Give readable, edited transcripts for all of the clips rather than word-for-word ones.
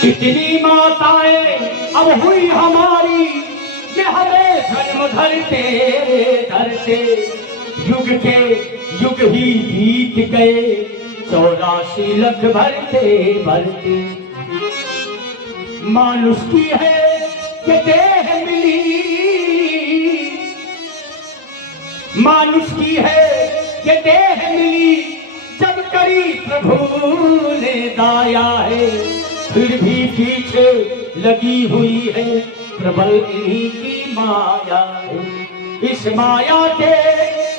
कितनी माताएं अब हुई हमारी कि हमें जन्म धरते धरते युग के युग ही बीत गए 84 लाख भरते भरते। मानुष की है कि देह मिली, मानुष की है कि देह मिली जब करी प्रभु ने दाया है, फिर भी पीछे लगी हुई है प्रबल इन्हीं की माया है। इस माया के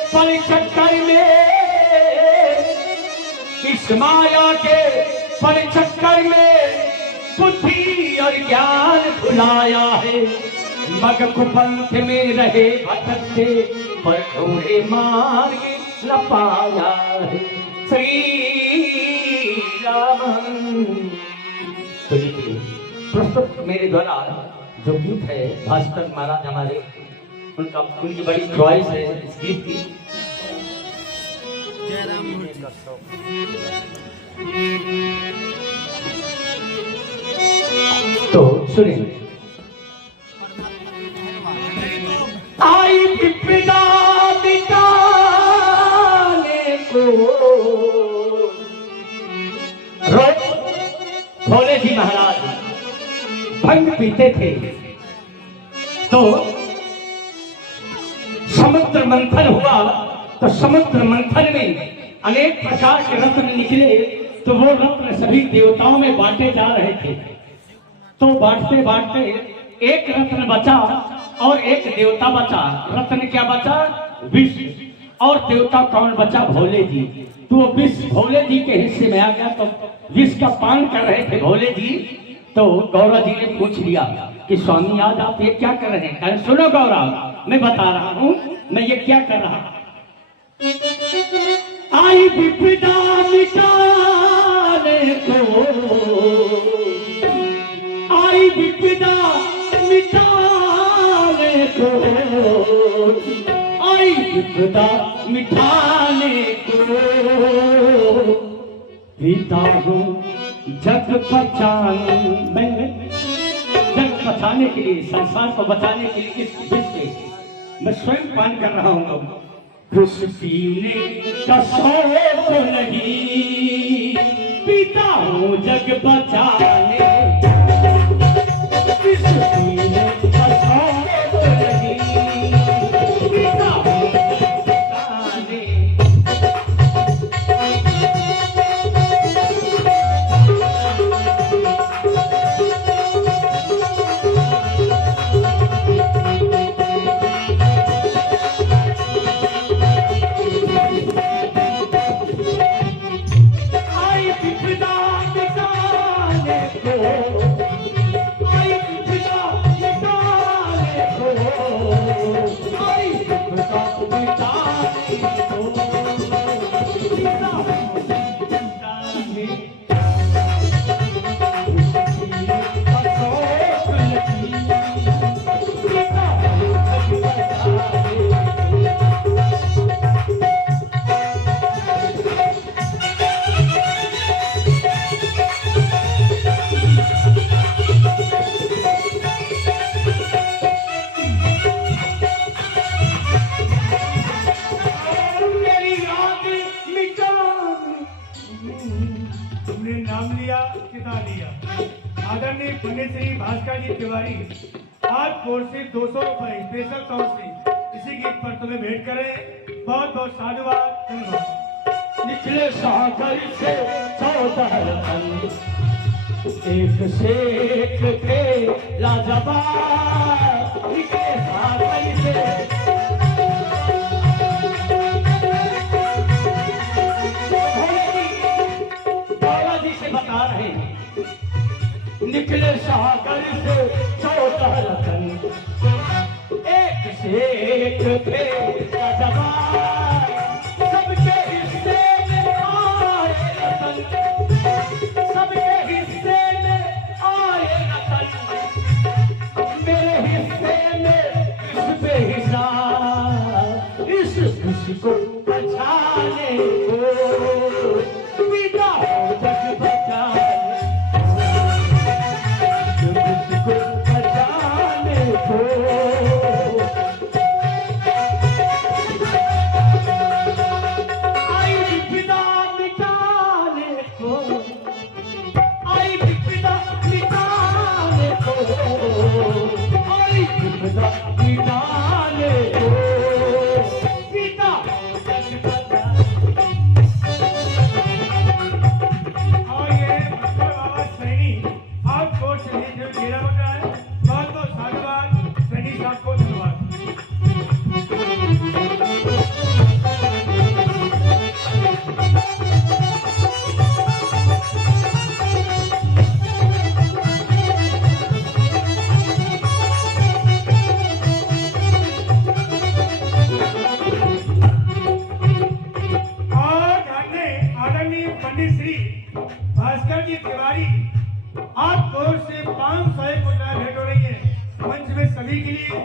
पल चक्कर में, इस माया के पल चक्कर में बुद्धि और ज्ञान भुलाया है। मग कुपंथ में रहे भटकते पर ढूंढे मार्ग न पाया है। श्री राम। प्रस्तुत मेरे द्वारा जो गीत है भास्कर महाराज हमारे, उनका उनकी बड़ी च्वाइस है इस गीत की। तो सुनिए। आई विपदा मिटाने को, भोले जी महाराज भंग पीते थे तो समुद्र मंथन हुआ, तो समुद्र मंथन में अनेक प्रकार के रत्न निकले, तो वो रत्न सभी देवताओं में बांटे जा रहे थे। तो बांटते बांटते एक रत्न बचा और एक देवता बचा। रत्न क्या बचा? विष। और देवता कौन बचा? भोले जी। तो वो विष भोले जी के हिस्से में आ गया। तो विष का पान कर रहे थे भोले जी, तो गौरा जी ने पूछ लिया कि स्वामी आज आप ये क्या कर रहे हैं? सुनो गौरा, मैं बता रहा हूं मैं ये क्या कर रहा हूं। आई विपदा मिटाने को, आई विपदा मिटाने को, आई विपदा मिटाने को, पीता हूँ जग बचाने, मैं जग बचाने के लिए, संसार को बचाने के लिए इस विष से मैं स्वयं पान कर रहा हूँ। विष पीने का शौक नहीं, पीता हूँ जग बचाने, विष पीने का शौक नहीं, पीता हूँ जग बचाने। आदरणीय पंडित श्री भास्कर जी तिवारी आज कोर्ट से 200 रुपए स्पेशल तौर से इसी गीत पर तुम्हें भेंट करें। बहुत बहुत साधुवाद, धन्यवाद। निचले सागर से 14 रतन, एक से एक थे लाजवाब, निचले सागर से बाला जी से बता रहे हैं। निकले सागर से 14 रतन, एक से एक थे लाजवाब, सबके हिस्से में आए रतन, सबके हिस्से में आए रतन, मेरे हिस्से में किस पे हिसाब, इस खुशी को बचाने को, विदा हो जग बचाने। आपको से 501 मुद्राएं भेंट हो रही है। मंच में सभी के लिए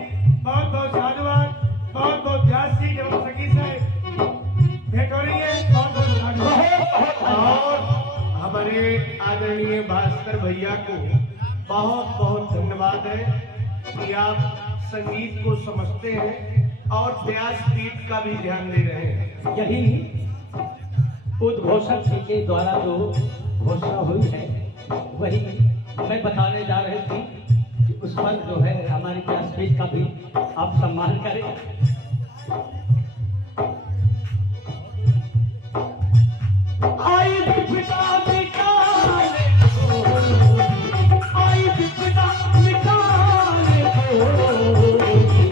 बहुत बहुत साधुवाद, बहुत बहुत व्यासजी एवं सखी साहब भेंट हो रही है। बहुत बहुत साधुवाद। और हमारे आदरणीय भास्कर भैया को बहुत बहुत धन्यवाद है कि आप संगीत को समझते हैं और व्यासपीठ का भी ध्यान दे रहे हैं। यही उद्घोषक जी के द्वारा जो घोषणा हुई है वही मैं बताने जा रही थी कि उस पर जो है हमारी व्यासपीठ का भी आप सम्मान करें। आई विपदा मिटाने को, आई विपदा मिटाने को,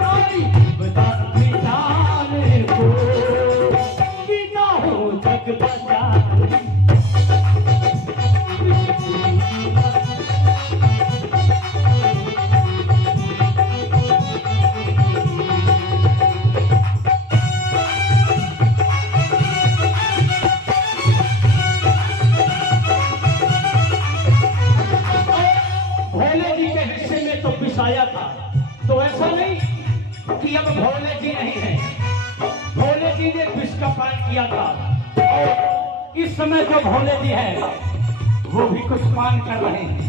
आई विपदा मिटाने को, विदा हो जग बचाने। भोले जी के हिस्से में तो पिसाया था, तो ऐसा नहीं कि अब भोले जी नहीं है। भोले जी ने विष का पान किया था और इस समय जो भोले जी हैं वो भी कुछ पान कर रहे हैं।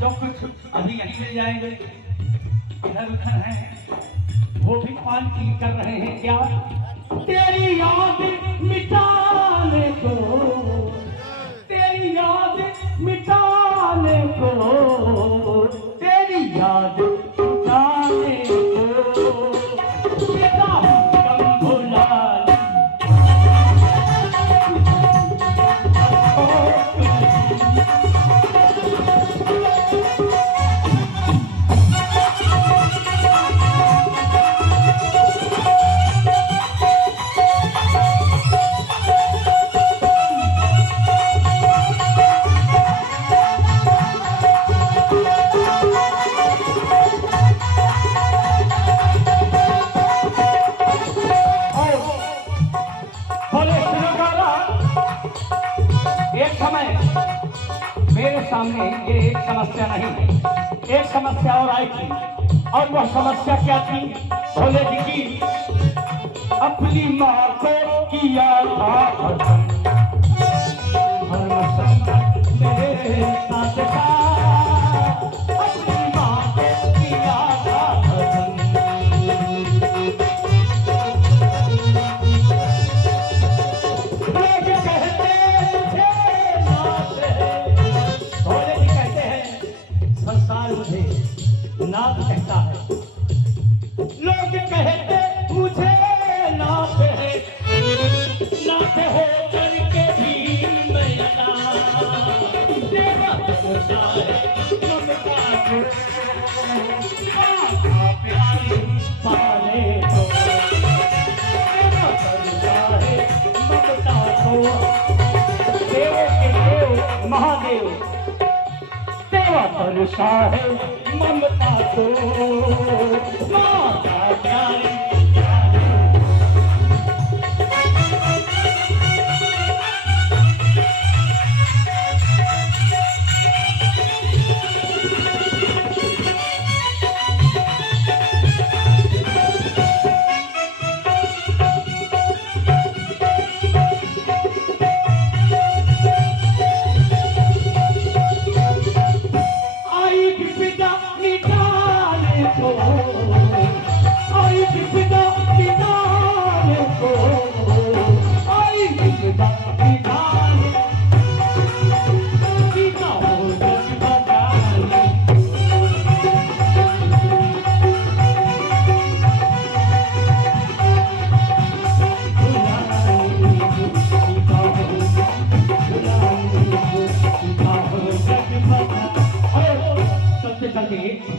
जो कुछ अभी यहीं मिल जाएंगे इधर उधर हैं वो भी पान की कर रहे हैं। क्या तेरी याद मिटाने को, तेरी याद मिटाने को, तेरी याद मिटाने को, तेरा गम भुलाने मेरे सामने ये एक समस्या नहीं है, एक समस्या और आई थी। और वह समस्या क्या थी? भोले जी की अपनी माँ को किया था मेरे साथ का, अपनी माँ को किया था नाथ कहता है, लोग कहते मुझे नाथ है, नाथ हो करके भी मैं अनाथ। तेरा भरोसा है ममता को, प्यारी पाले तो, तेरा भरोसा है ममता को। देवों के देव महादेव तेरा भरोसा है ममता को, माता प्यारी।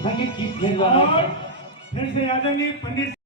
संगीत गीत और फिर से आदरणीय पंडित